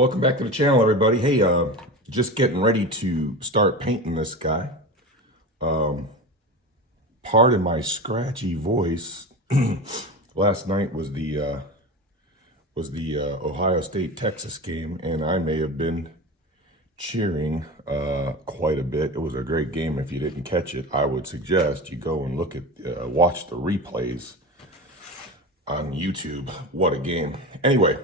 Welcome back to the channel, everybody. Hey, just getting ready to start painting this guy. Pardon my scratchy voice. Last night was the Ohio State-Texas game, and I may have been cheering quite a bit. It was a great game. If you didn't catch it, I would suggest you go and watch the replays on YouTube. What a game. Anyway,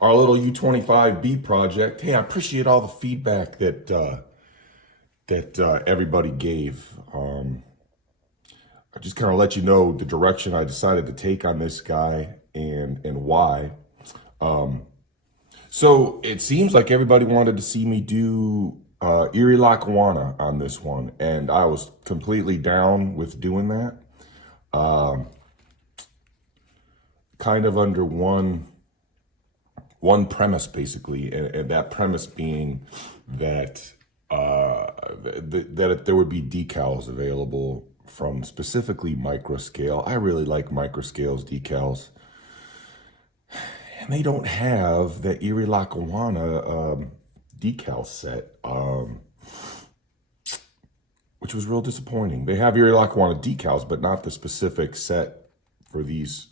our little U25B project. Hey, I appreciate all the feedback that everybody gave. I just kind of let you know the direction I decided to take on this guy and why. So it seems like everybody wanted to see me do Erie Lackawanna on this one, and I was completely down with doing that. Kind of under one premise, basically, and that premise being that that there would be decals available from specifically microscale. I really like microscales decals, and they don't have the Erie Lackawanna decal set, which was real disappointing. They have Erie Lackawanna decals, but not the specific set for these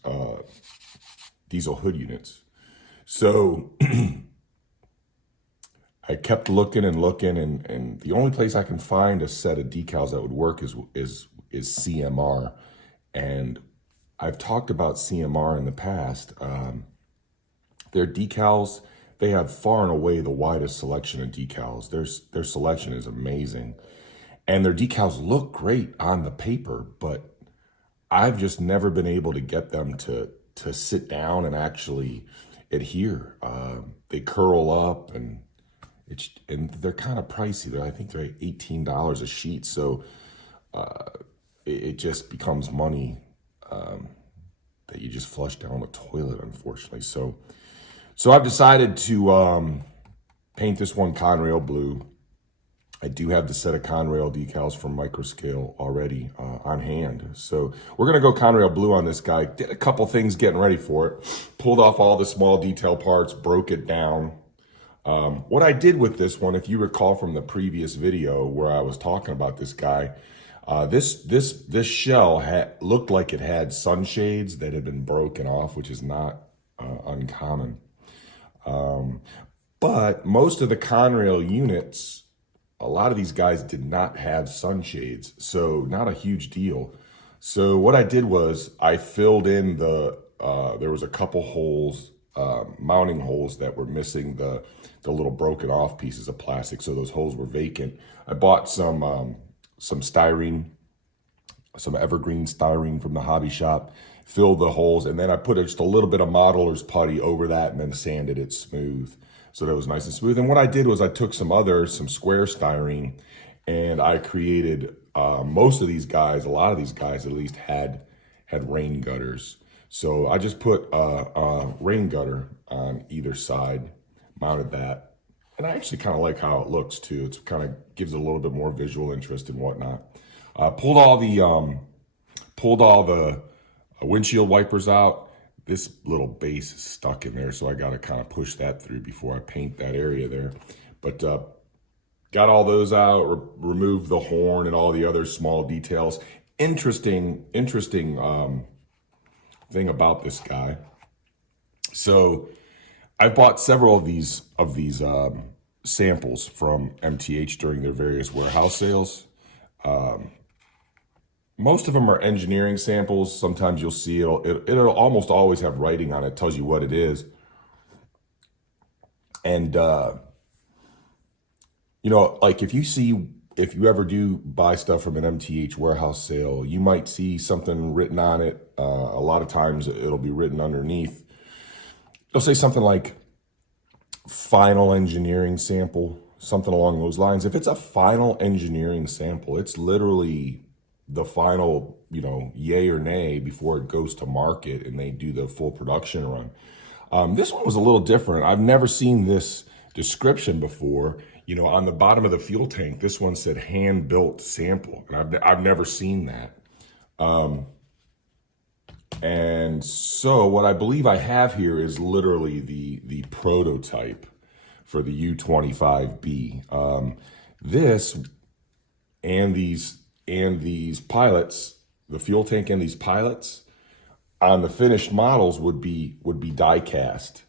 diesel hood units. So I kept looking and looking, and the only place I can find a set of decals that would work is CMR. And I've talked about CMR in the past. Their decals, they have far and away the widest selection of decals. Their selection is amazing. And their decals look great on the paper, but I've just never been able to get them to sit down and actually adhere. They curl up, and they're kind of pricey. I think they're $18 a sheet, so it just becomes money that you just flush down the toilet, unfortunately. So I've decided to paint this one Conrail blue. I do have the set of Conrail decals from Microscale already on hand. So we're gonna go Conrail blue on this guy. Did a couple things getting ready for it. Pulled off all the small detail parts, broke it down. What I did with this one, if you recall from the previous video where I was talking about this guy, this shell looked like it had sunshades that had been broken off, which is not uncommon. But most of the Conrail units, a lot of these guys did not have sunshades, so not a huge deal. So what I did was I filled in there was a couple holes, mounting holes that were missing the little broken off pieces of plastic, so those holes were vacant. I bought some styrene, some evergreen styrene from the hobby shop, filled the holes, and then I put just a little bit of modeler's putty over that and then sanded it smooth. So that was nice and smooth. And what I did was I took some square styrene, and I created, most of these guys, a lot of these guys at least had rain gutters. So I just put a rain gutter on either side, mounted that. And I actually kind of like how it looks too. It's kind of gives it a little bit more visual interest and whatnot. Pulled all the windshield wipers out. This little base is stuck in there, so I got to kind of push that through before I paint that area there. But got all those out, removed the horn and all the other small details. Interesting thing about this guy. So I bought several of these samples from MTH during their various warehouse sales. Most of them are engineering samples. Sometimes you'll see it'll almost always have writing on it, tells you what it is. And you know, like if you ever do buy stuff from an MTH warehouse sale, you might see something written on it. A lot of times it'll be written underneath. It'll say something like final engineering sample, something along those lines. If it's a final engineering sample, it's literally the final, yay or nay before it goes to market and they do the full production run. This one was a little different. I've never seen this description before. On the bottom of the fuel tank, this one said hand-built sample, and I've never seen that. And so what I believe I have here is literally the prototype for the U25B. This and these pilots, the fuel tank and these pilots on the finished models would be die cast.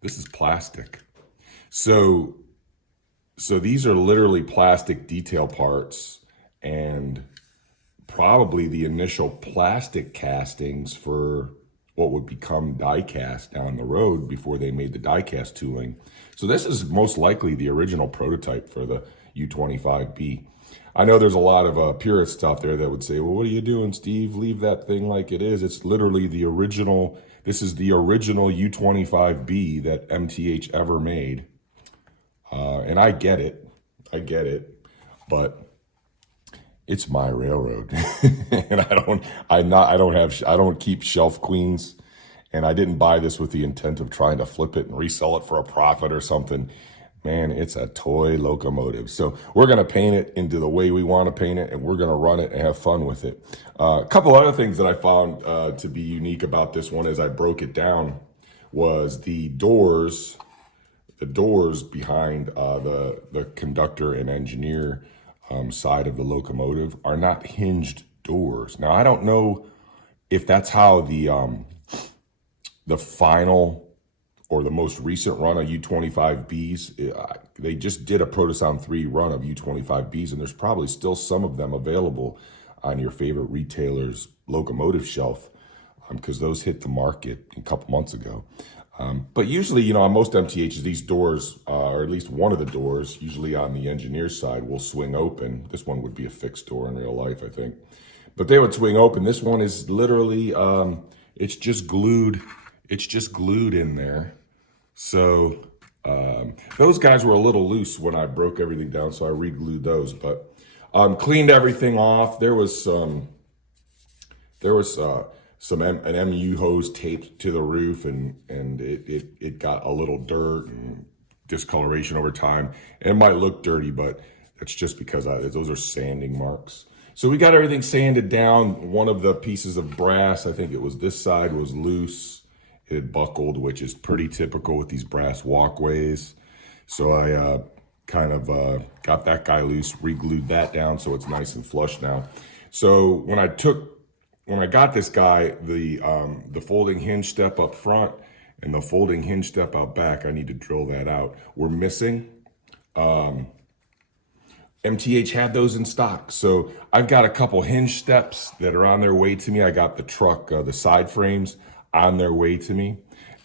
This is plastic. So these are literally plastic detail parts and probably the initial plastic castings for what would become die cast down the road before they made the die cast tooling. So this is most likely the original prototype for the U25B. I know there's a lot of purists out there that would say, well, what are you doing, Steve? Leave that thing like it is. It's literally the original. This is the original U25B that MTH ever made. And I get it, but it's my railroad, and I don't keep shelf queens, and I didn't buy this with the intent of trying to flip it and resell it for a profit or something. Man, it's a toy locomotive. So we're gonna paint it into the way we want to paint it, and we're gonna run it and have fun with it. A couple other things that I found to be unique about this one as I broke it down was the doors. The doors behind the conductor and engineer side of the locomotive are not hinged doors. Now, I don't know if that's how the final or the most recent run of U25Bs, they just did a Protosound 3 run of U25Bs, and there's probably still some of them available on your favorite retailer's locomotive shelf because those hit the market a couple months ago. But usually, on most MTHs, these doors, or at least one of the doors, usually on the engineer's side, will swing open. This one would be a fixed door in real life, I think. But they would swing open. This one is literally, it's just glued. It's just glued in there. So those guys were a little loose when I broke everything down, so I re-glued those. But cleaned everything off. There was an MU hose taped to the roof, and it got a little dirt and discoloration over time. And it might look dirty, but it's just because those are sanding marks. So we got everything sanded down. One of the pieces of brass, I think it was this side, was loose. It had buckled, which is pretty typical with these brass walkways. So I kind of got that guy loose, re-glued that down so it's nice and flush now. So when I got this guy, the folding hinge step up front and the folding hinge step out back, I need to drill that out. We're missing. MTH had those in stock. So I've got a couple hinge steps that are on their way to me. I got the truck, the side frames on their way to me.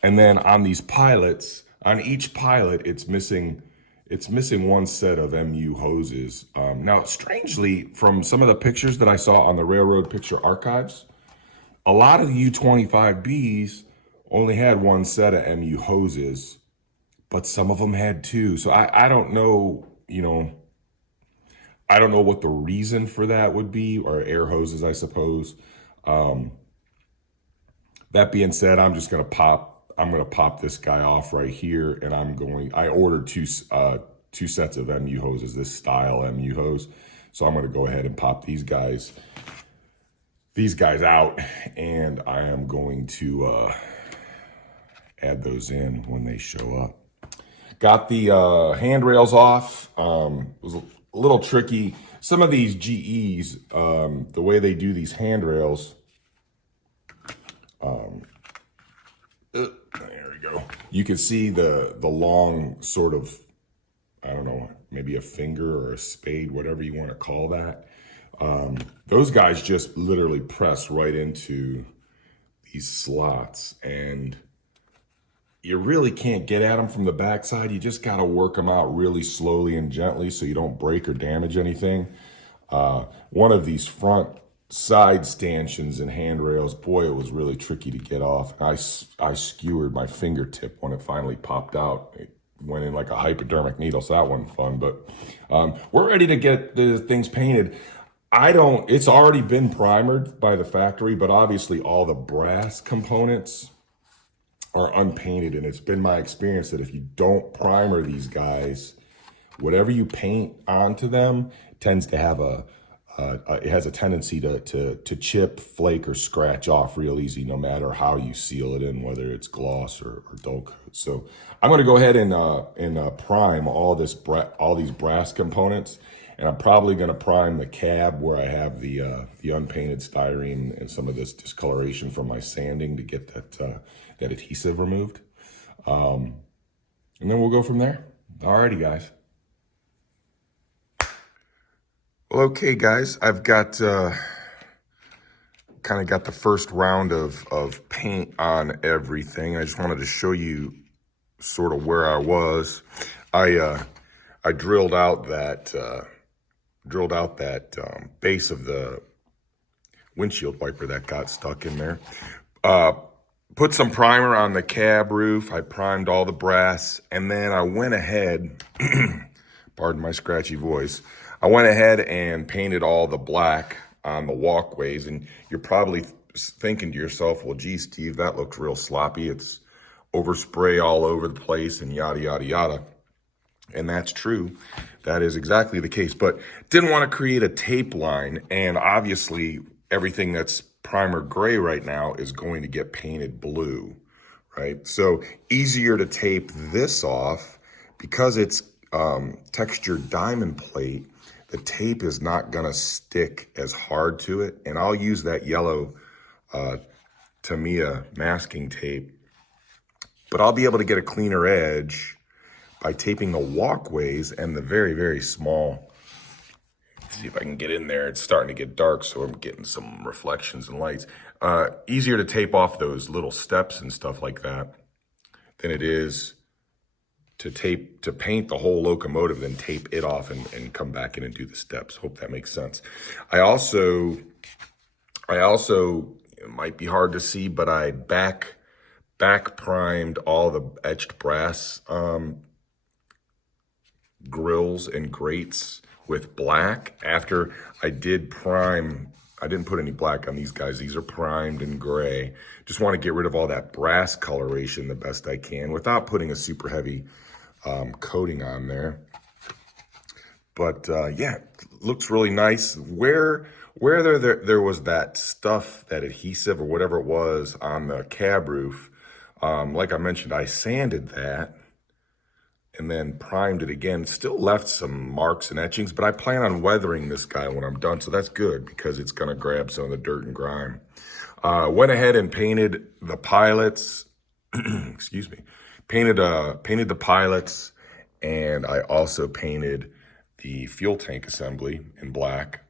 And then on these pilots, on each pilot, it's missing one set of MU hoses. Now, strangely, from some of the pictures that I saw on the Railroad Picture Archives, a lot of the U25Bs only had one set of MU hoses, but some of them had two. So I don't know, I don't know what the reason for that would be, or air hoses, I suppose. That being said, I'm gonna pop this guy off right here, and I ordered two sets of MU hoses, this style MU hose. So I'm gonna go ahead and pop these guys out, and I am going to add those in when they show up. Got the handrails off. It was a little tricky. Some of these GEs, the way they do these handrails, there we go. You can see the long sort of, I don't know, maybe a finger or a spade, whatever you want to call that. Those guys just literally press right into these slots, and you really can't get at them from the backside. You just got to work them out really slowly and gently so you don't break or damage anything. One of these front side stanchions and handrails, boy, it was really tricky to get off. I skewered my fingertip when it finally popped out. It went in like a hypodermic needle, so that wasn't fun. But we're ready to get the things painted. It's already been primered by the factory, but obviously all the brass components are unpainted, and it's been my experience that if you don't primer these guys, whatever you paint onto them tends to have a it has a tendency to chip, flake, or scratch off real easy, no matter how you seal it in, whether it's gloss or dull coat. So I'm going to go ahead and prime all these brass components, and I'm probably going to prime the cab where I have the unpainted styrene and some of this discoloration from my sanding to get that adhesive removed, and then we'll go from there. Alrighty, guys. Well, okay, guys, I've got kind of got the first round of paint on everything. I just wanted to show you sort of where I was. I drilled out that base of the windshield wiper that got stuck in there. Put some primer on the cab roof. I primed all the brass, and then I went ahead, pardon my scratchy voice, I went ahead and painted all the black on the walkways. And you're probably thinking to yourself, well, gee, Steve, that looks real sloppy. It's overspray all over the place and yada, yada, yada. And that's true. That is exactly the case. But didn't want to create a tape line. And obviously, everything that's primer gray right now is going to get painted blue, right? So easier to tape this off because it's textured diamond plate. The tape is not going to stick as hard to it. And I'll use that yellow Tamiya masking tape. But I'll be able to get a cleaner edge by taping the walkways and the very, very small. Let's see if I can get in there. It's starting to get dark, so I'm getting some reflections and lights. Easier to tape off those little steps and stuff like that than it is to paint the whole locomotive, then tape it off and come back in and do the steps. Hope that makes sense. I also, it might be hard to see, but I back primed all the etched brass grills and grates with black. After I did prime, I didn't put any black on these guys. These are primed in gray. Just want to get rid of all that brass coloration the best I can without putting a super heavy coating on there. But yeah, looks really nice. Where there was that stuff, that adhesive or whatever it was on the cab roof, like I mentioned, I sanded that and then primed it again. Still left some marks and etchings, but I plan on weathering this guy when I'm done, so that's good because it's gonna grab some of the dirt and grime. Went ahead and painted the pilots, excuse me, painted the pilots, and I also painted the fuel tank assembly in black.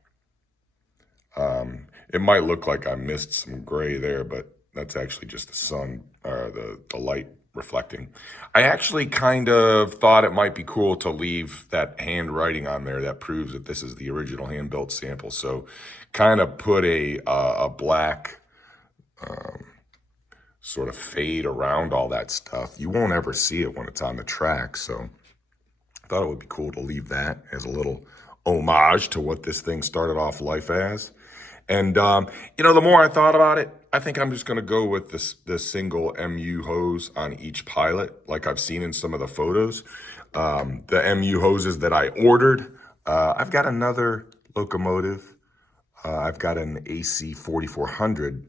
It might look like I missed some gray there, but that's actually just the sun, or the light reflecting. I actually kind of thought it might be cool to leave that handwriting on there that proves that this is the original hand-built sample. So kind of put a black sort of fade around all that stuff. You won't ever see it when it's on the track. So I thought it would be cool to leave that as a little homage to what this thing started off life as. And, you know, the more I thought about it, I think I'm just going to go with the single MU hose on each pilot, like I've seen in some of the photos. The MU hoses that I ordered, I've got another locomotive. I've got an AC 4400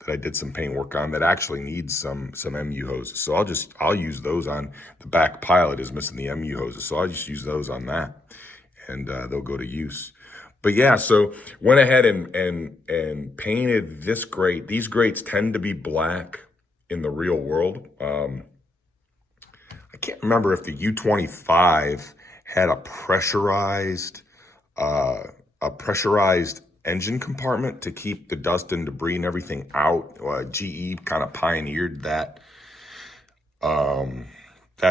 that I did some paint work on that actually needs some MU hoses. So I'll use those on the back pilot is missing the MU hoses. So I'll just use those on that, and they'll go to use. But yeah, so went ahead and painted this grate. These grates tend to be black in the real world. I can't remember if the U25 had a pressurized engine compartment to keep the dust and debris and everything out. GE kind of pioneered that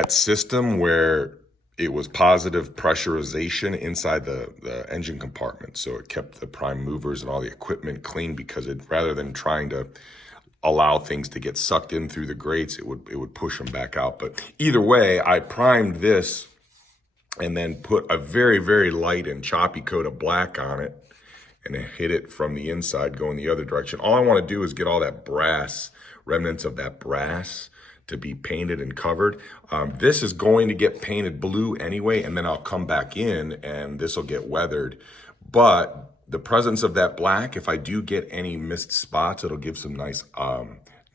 system where it was positive pressurization inside the engine compartment. So it kept the prime movers and all the equipment clean, because rather than trying to allow things to get sucked in through the grates, it would push them back out. But either way, I primed this and then put a very, very light and choppy coat of black on it and hit it from the inside going the other direction. All I want to do is get all that brass, remnants of that brass, to be painted and covered. This is going to get painted blue anyway, and then I'll come back in and this will get weathered. But the presence of that black, if I do get any missed spots, it'll give some nice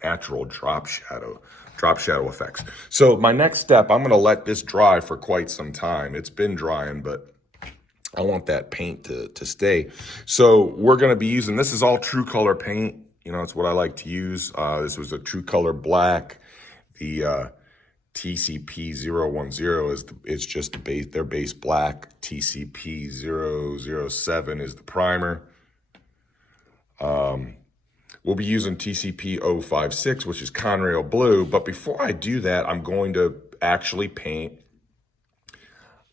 natural drop shadow effects. So my next step, I'm gonna let this dry for quite some time. It's been drying, but I want that paint to stay. So we're gonna be using, this is all TruColor paint. You know, it's what I like to use. This was a TruColor black. The TCP 010 is just the base, their base black. TCP 007 is the primer. We'll be using TCP 056, which is Conrail blue. But before I do that, I'm going to actually paint.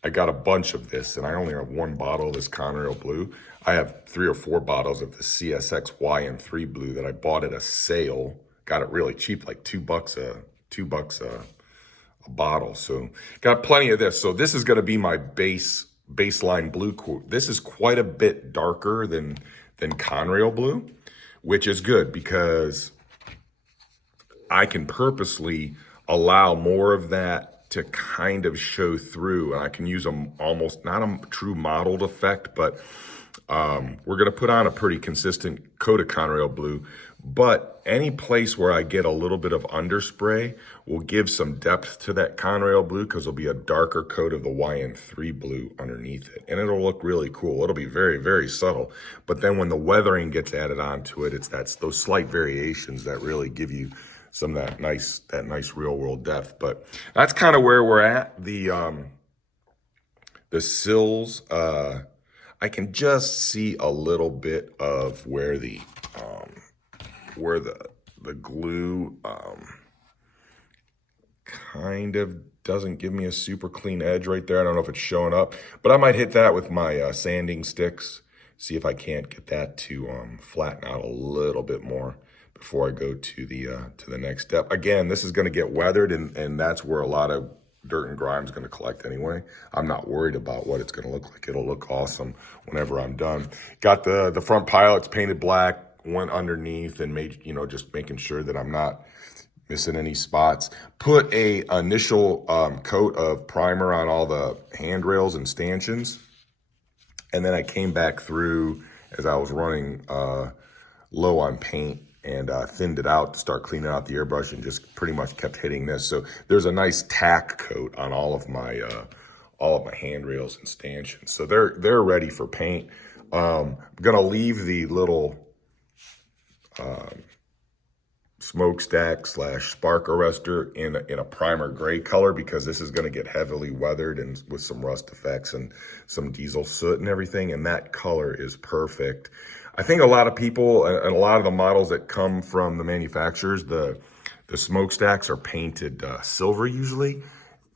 I got a bunch of this, and I only have one bottle of this Conrail blue. I have 3 or 4 bottles of the CSX YN3 blue that I bought at a sale. Got it really cheap, like $2 a bottle. So got plenty of this. So this is going to be my baseline blue. This is quite a bit darker than Conrail blue, which is good because I can purposely allow more of that to kind of show through, and I can use almost not a true mottled effect, but we're going to put on a pretty consistent coat of Conrail blue. But any place where I get a little bit of underspray will give some depth to that Conrail blue, because there'll be a darker coat of the YN3 blue underneath it, and it'll look really cool. It'll be very, very subtle. But then when the weathering gets added onto it, it's those slight variations that really give you some of that nice real world depth. But that's kind of where we're at. The sills, I can just see a little bit of where the glue kind of doesn't give me a super clean edge right there. I don't know if it's showing up, but I might hit that with my sanding sticks, see if I can't get that to flatten out a little bit more before I go to the next step. Again, this is going to get weathered, and that's where a lot of dirt and grime is going to collect anyway. I'm not worried about what it's going to look like. It'll look awesome whenever I'm done. Got the front pilots painted black, went underneath and made, just making sure that I'm not missing any spots. Put a initial coat of primer on all the handrails and stanchions, and then I came back through as I was running low on paint and thinned it out to start cleaning out the airbrush, and just pretty much kept hitting this. So there's a nice tack coat on all of my handrails and stanchions. So they're ready for paint. I'm gonna leave the little smokestack / spark arrestor in a primer gray color, because this is going to get heavily weathered and with some rust effects and some diesel soot and everything, and that color is perfect. I think a lot of people and a lot of the models that come from the manufacturers, the smokestacks are painted silver usually,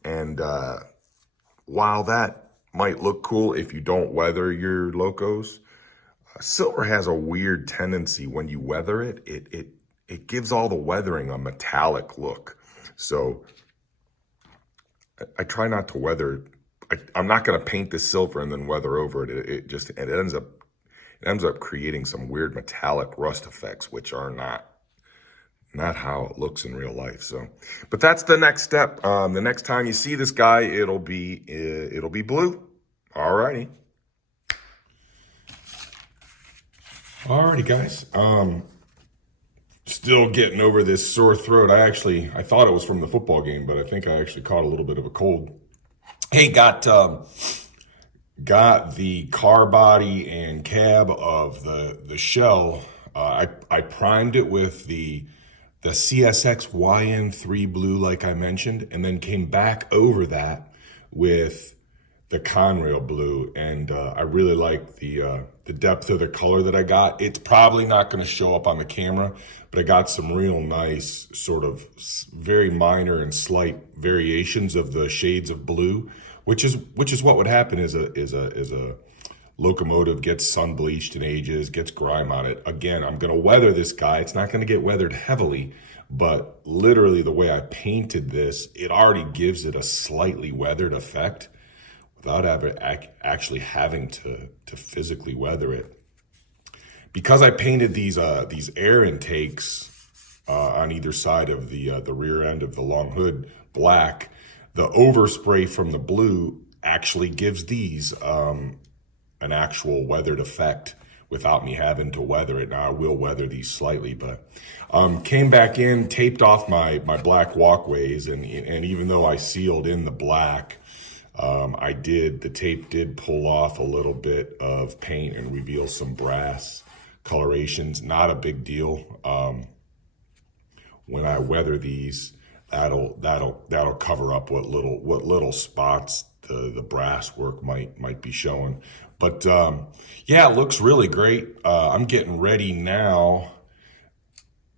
and while that might look cool if you don't weather your locos, silver has a weird tendency when you weather it. It gives all the weathering a metallic look. So I try not to weather. I'm not going to paint this silver and then weather over it. It ends up creating some weird metallic rust effects, which are not how it looks in real life. So, but that's the next step. The next time you see this guy, it'll be blue. Alrighty. Alrighty, guys. Still getting over this sore throat. I thought it was from the football game, but I think I actually caught a little bit of a cold. Hey, got the car body and cab of the shell. I primed it with the CSX YN3 blue, like I mentioned, and then came back over that with the Conrail blue, and I really like the depth of the color that I got. It's probably not going to show up on the camera, but I got some real nice sort of very minor and slight variations of the shades of blue, which is what would happen is a locomotive gets sun bleached and ages, gets grime on it. Again, I'm going to weather this guy. It's not going to get weathered heavily, but literally the way I painted this, it already gives it a slightly weathered effect without actually having to physically weather it. Because I painted these air intakes on either side of the rear end of the long hood black, the overspray from the blue actually gives these an actual weathered effect without me having to weather it. Now I will weather these slightly, but came back in, taped off my black walkways, and even though I sealed in the black, the tape did pull off a little bit of paint and reveal some brass colorations. Not a big deal. When I weather these, that'll cover up what little spots the brass work might be showing. But yeah, it looks really great. I'm getting ready now.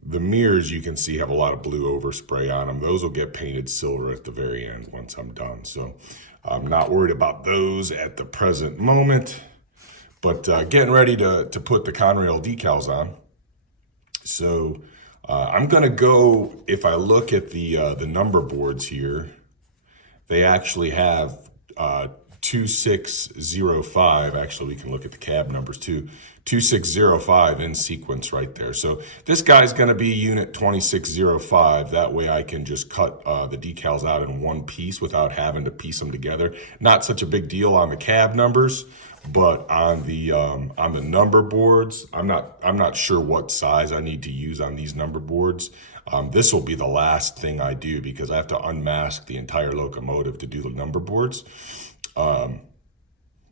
The mirrors, you can see, have a lot of blue overspray on them. Those will get painted silver at the very end once I'm done. So I'm not worried about those at the present moment. But getting ready to put the Conrail decals on. So I'm gonna go, if I look at the number boards here, they actually have 2605. Actually, we can look at the cab numbers too. 2605 in sequence right there. So this guy's gonna be unit 2605. That way I can just cut the decals out in one piece without having to piece them together. Not such a big deal on the cab numbers, but on the number boards, I'm not sure what size I need to use on these number boards. This will be the last thing I do because I have to unmask the entire locomotive to do the number boards.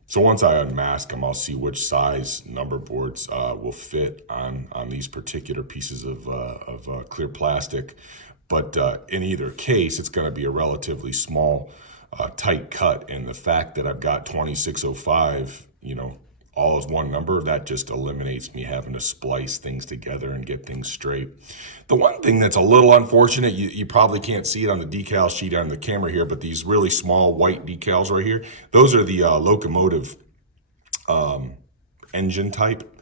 So once I unmask them, I'll see which size number boards will fit on these particular pieces of clear plastic. But in either case, it's going to be a relatively small, tight cut. And the fact that I've got 2605, all as one number, that just eliminates me having to splice things together and get things straight. The one thing that's a little unfortunate, you probably can't see it on the decal sheet on the camera here, but these really small white decals right here, those are the locomotive engine type.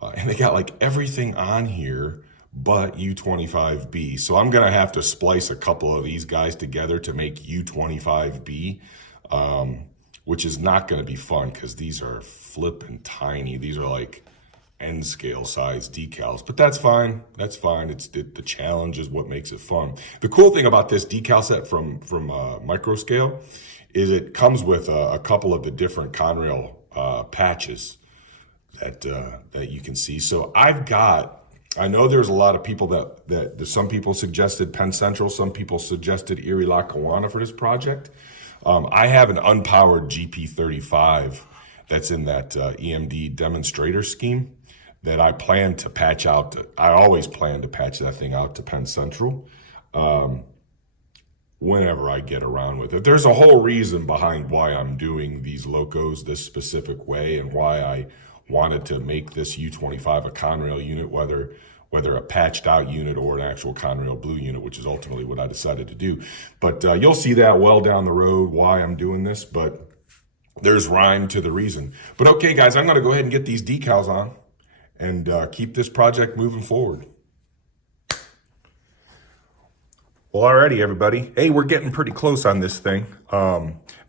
And they got like everything on here but U25B. So I'm gonna have to splice a couple of these guys together to make U25B. Which is not going to be fun because these are flippin' tiny. These are like end scale size decals, but that's fine. That's fine. It's the challenge is what makes it fun. The cool thing about this decal set from Micro Scale is it comes with a couple of the different Conrail patches that you can see. So I know there's a lot of people that some people suggested Penn Central, some people suggested Erie Lackawanna for this project. I have an unpowered GP35 that's in that EMD demonstrator scheme that I plan to patch out. I always plan to patch that thing out to Penn Central whenever I get around with it. There's a whole reason behind why I'm doing these locos this specific way and why I wanted to make this U25 a Conrail unit, whether a patched out unit or an actual Conrail blue unit, which is ultimately what I decided to do. But you'll see that well down the road why I'm doing this, but there's rhyme to the reason. But okay, guys, I'm gonna go ahead and get these decals on and keep this project moving forward. Well, alrighty, everybody. Hey, we're getting pretty close on this thing.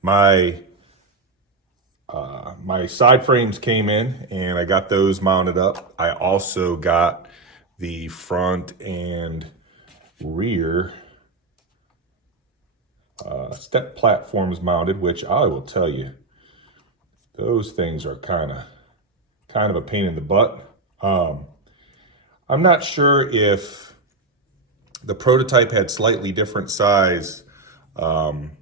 My side frames came in and I got those mounted up. I also got the front and rear step platforms mounted, which I will tell you, those things are kind of a pain in the butt. I'm not sure if the prototype had slightly different size mounting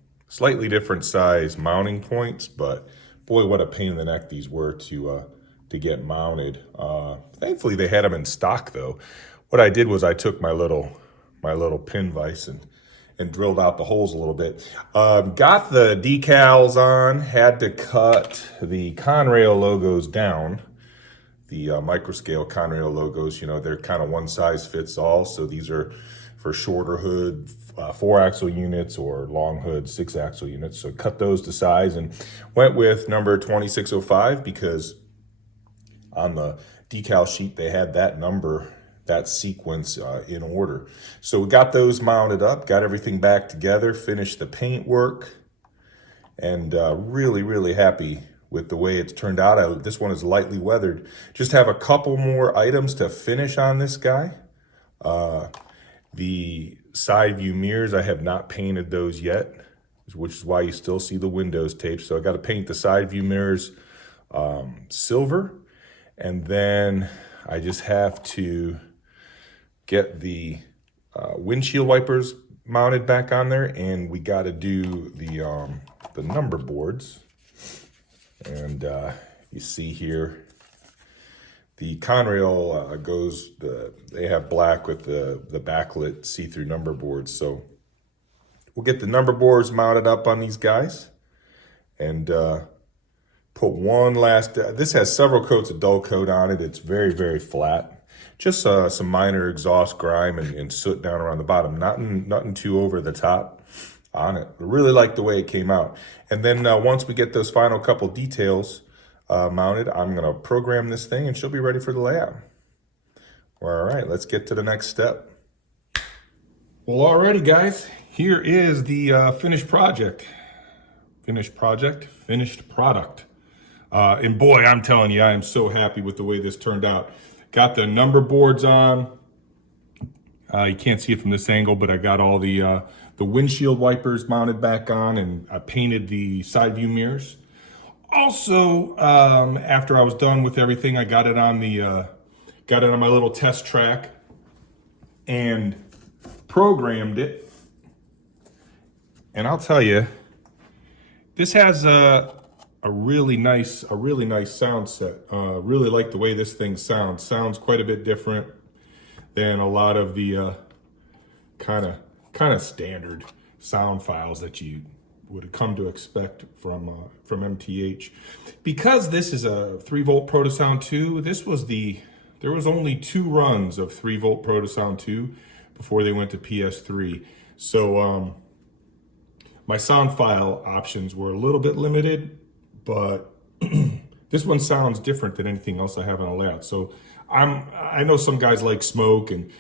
points, but boy, what a pain in the neck these were to get mounted. Thankfully they had them in stock though. What I did was I took my little pin vise and drilled out the holes a little bit. Got the decals on, had to cut the Conrail logos down. The microscale Conrail logos, they're kind of one size fits all. So these are for shorter hood 4-axle units or long hood 6-axle units. So cut those to size and went with number 2605 because on the decal sheet they had that number, that sequence in order. So we got those mounted up, got everything back together, finished the paint work, and really happy with the way it's turned out. This one is lightly weathered. Just have a couple more items to finish on this guy. The side view mirrors, I have not painted those yet, which is why you still see the windows taped. So I got to paint the side view mirrors silver. And then I just have to get the windshield wipers mounted back on there, and we got to do the number boards. And you see here, the Conrail they have black with the backlit see-through number boards. So we'll get the number boards mounted up on these guys and put one last, this has several coats of dull coat on it. It's very, very flat. Just some minor exhaust grime and soot down around the bottom. Nothing too over the top on it. I really like the way it came out. And then once we get those final couple details mounted, I'm gonna program this thing and she'll be ready for the layout. All right, let's get to the next step. Well, alrighty guys, here is the finished project. Finished product. And boy, I'm telling you, I am so happy with the way this turned out. Got the number boards on. You can't see it from this angle, but I got all the windshield wipers mounted back on, and I painted the side view mirrors. Also, after I was done with everything, I got it on my little test track and programmed it. And I'll tell you, this has a really nice sound set. Really like the way this thing sounds. Sounds quite a bit different than a lot of the kind of standard sound files that you would come to expect from MTH. Because this is a 3-volt Protosound 2, there was only 2 runs of 3-volt Protosound 2 before they went to PS3. So my sound file options were a little bit limited, but this one sounds different than anything else I have on a layout. So I know some guys like smoke, and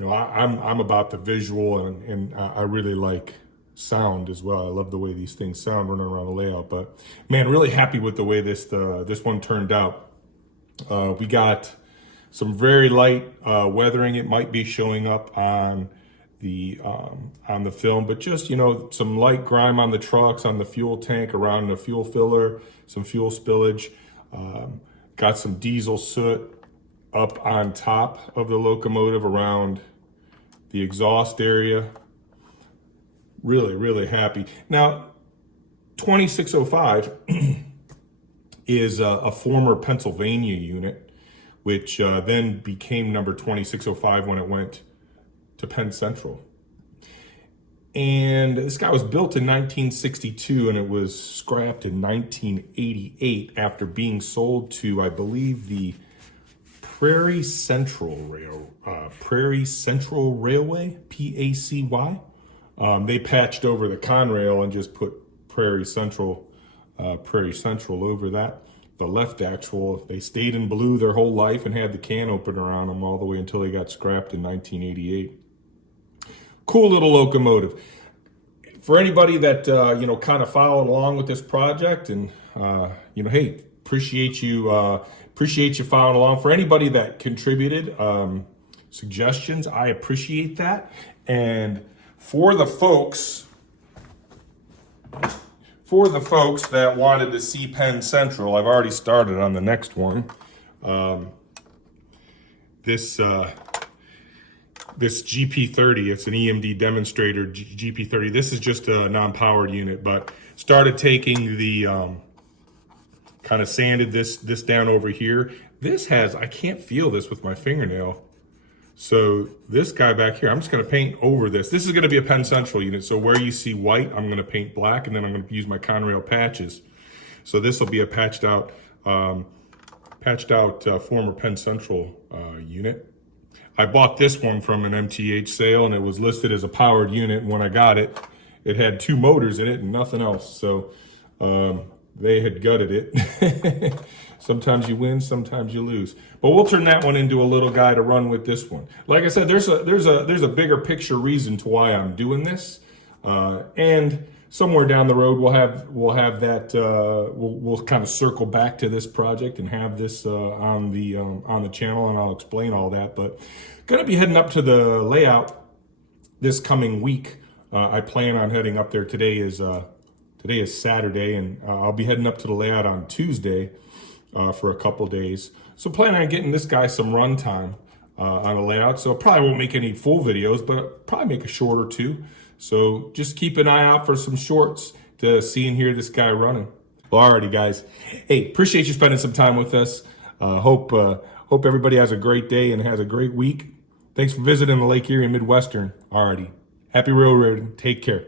I'm about the visual, and I really like sound as well. I love the way these things sound running around the layout. But man, really happy with the way this one turned out. We got some very light weathering. It might be showing up on the film, but just some light grime on the trucks, on the fuel tank, around the fuel filler, some fuel spillage. Got some diesel soot up on top of the locomotive around the exhaust area. Really happy. Now 2605 is a former Pennsylvania unit, which then became number 2605 when it went to Penn Central. And this guy was built in 1962, and it was scrapped in 1988 after being sold to, I believe, the Prairie Central Railway, PACY. They patched over the Conrail and just put Prairie Central over that. The left axle, they stayed in blue their whole life and had the can opener on them all the way until they got scrapped in 1988. Cool little locomotive. For anybody that kind of followed along with this project, and hey, appreciate you following along. For anybody that contributed suggestions, I appreciate that. And for the folks that wanted to see Penn Central, I've already started on the next one. This GP30, it's an EMD demonstrator GP30. This is just a non-powered unit, but started taking the, kind of sanded this down over here. This has, I can't feel this with my fingernail. So this guy back here, I'm just gonna paint over this. This is gonna be a Penn Central unit. So where you see white, I'm gonna paint black, and then I'm gonna use my Conrail patches. So this will be a patched out former Penn Central unit. I bought this one from an MTH sale, and it was listed as a powered unit. And when I got it, it had 2 motors in it and nothing else. So they had gutted it. Sometimes you win, sometimes you lose. But we'll turn that one into a little guy to run with this one. Like I said, there's a bigger picture reason to why I'm doing this, and somewhere down the road we'll have that. We'll kind of circle back to this project and have this on the channel, and I'll explain all that. But gonna be heading up to the layout this coming week. I plan on heading up there. Today is Saturday, and I'll be heading up to the layout on Tuesday for a couple days. So planning on getting this guy some run time on the layout. So I probably won't make any full videos, but I'll probably make a short or two. So just keep an eye out for some shorts to see and hear this guy running. Well, alrighty, guys. Hey, appreciate you spending some time with us. Hope everybody has a great day and has a great week. Thanks for visiting the Lake Erie Midwestern. Alrighty. Happy railroading. Take care.